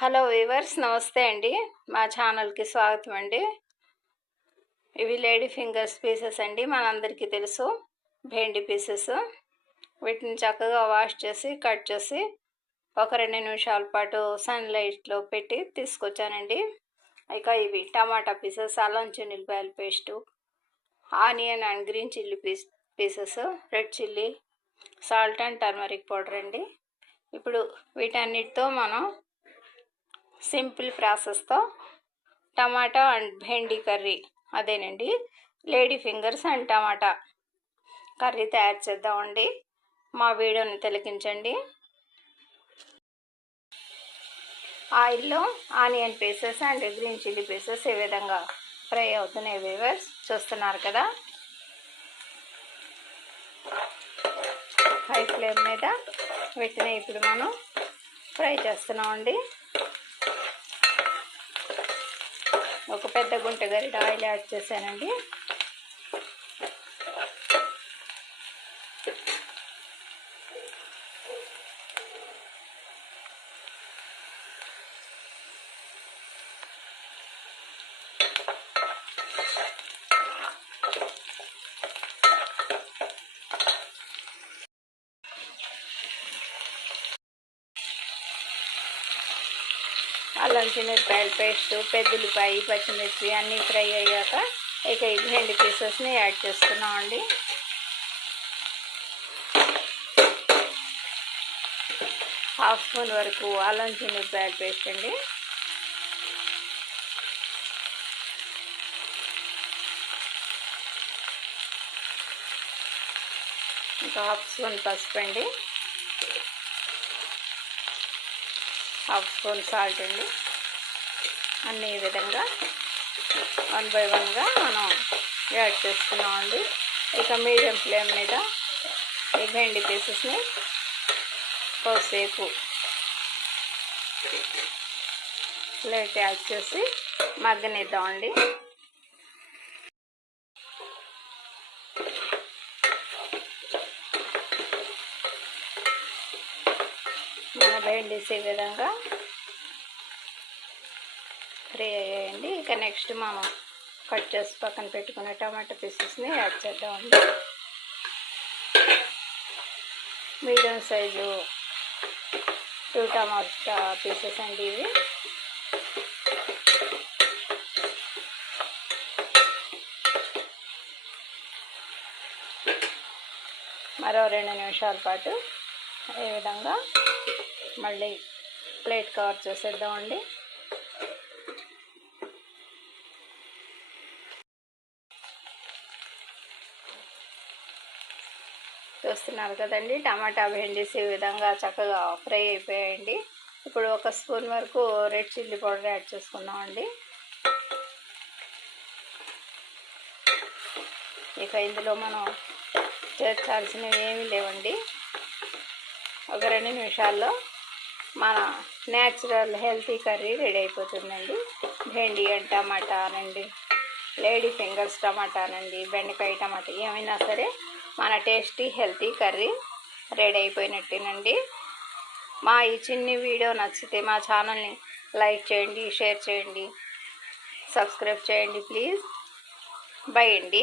Hello weavers, నమస్తే అండి. మా ఛానల్కి స్వాగతం అండి. ఇవి లేడీ ఫింగర్స్ పీసెస్ అండి. మనందరికీ తెలుసు, భేండి పీసెస్. వీటిని చక్కగా వాష్ చేసి కట్ చేసి ఒక 2 నిమిషాల పాటు సన్లైట్లో పెట్టి తీసుకొచ్చానండి. ఇక ఇవి టమాటా పీసెస్, అల్లం చిన్నులపాయల paste, onion and green chilli pieces, red chilli, salt and turmeric powder అండి. ఇప్పుడు వీటన్నిటితో మనం సింపుల్ ప్రాసెస్తో టమాటా అండ్ భెండి కర్రీ, అదేనండి lady fingers and tomato curry తయారు చేద్దామండి. మా వీడియోని తిలకించండి. ఆయిల్లో onion pieces and green chilli pieces ఏ విధంగా ఫ్రై అవుతున్నాయి వీవర్స్, చూస్తున్నారు కదా. హై ఫ్లేమ్ మీద వీటిని ఇప్పుడు మనం ఫ్రై చేస్తున్నామండి. ఒక పెద్ద గుంట గరిట ఆయిల్ యాడ్ చేశానండి. అల్లం చిన్నులపాయల పేస్టు, పెద్దుల్లిపాయ, పచ్చిమిర్చి అన్నీ ఫ్రై అయ్యాక ఇక ఈ భెండి పీసెస్ని యాడ్ చేసుకున్నామండి. హాఫ్ స్పూన్ వరకు అల్లం చిన్నులపాయల పేస్ట్ అండి. ఇంకా హాఫ్ స్పూన్ పసుపు అండి, హాఫ్ స్పూన్ సాల్ట్ అండి. అన్నీ ఈ విధంగా 1 by 1గా మనం యాడ్ చేసుకున్నామండి. ఇక మీడియం ఫ్లేమ్ మీద ఈ భెండి పీసెస్ని కొద్దిసేపు ప్లేట్ యాడ్ చేసి మగ్గనిద్దామండి. మన భెండీస్ ఈ విధంగా ఫ్రై అయ్యాయండి. ఇక నెక్స్ట్ మనం కట్ చేసి పక్కన పెట్టుకున్న టమాటా పీసెస్ని యాడ్ చేద్దామండి. మీడియం సైజు 2 టమాటా పీసెస్ అండి ఇవి. మరో 2 నిమిషాల పాటు ఈ విధంగా మళ్ళీ ప్లేట్ కవర్ చేసేద్దామండి. చూస్తున్నారు కదండి, టమాటా భెండీస్ ఈ విధంగా చక్కగా ఫ్రై అయిపోయాయండి. ఇప్పుడు 1 స్పూన్ వరకు రెడ్ చిల్లీ పౌడర్ యాడ్ చేసుకుందామండి. ఇక ఇందులో మనం చేర్చాల్సినవి ఏమీ లేవండి. ఒక 2 నిమిషాల్లో మన న్యాచురల్ హెల్తీ కర్రీ రెడీ అయిపోతుందండి. భెండి అండ్ టమాటా అనండి, లేడీ ఫింగర్స్ టమాటా అనండి, బెండకాయ టమాటా, ఏమైనా సరే మన టేస్టీ హెల్తీ కర్రీ రెడీ అయిపోయినట్టేనండి. మా ఈ చిన్ని వీడియో నచ్చితే మా ఛానల్ని లైక్ చేయండి, షేర్ చేయండి, సబ్స్క్రైబ్ చేయండి ప్లీజ్. బై అండి.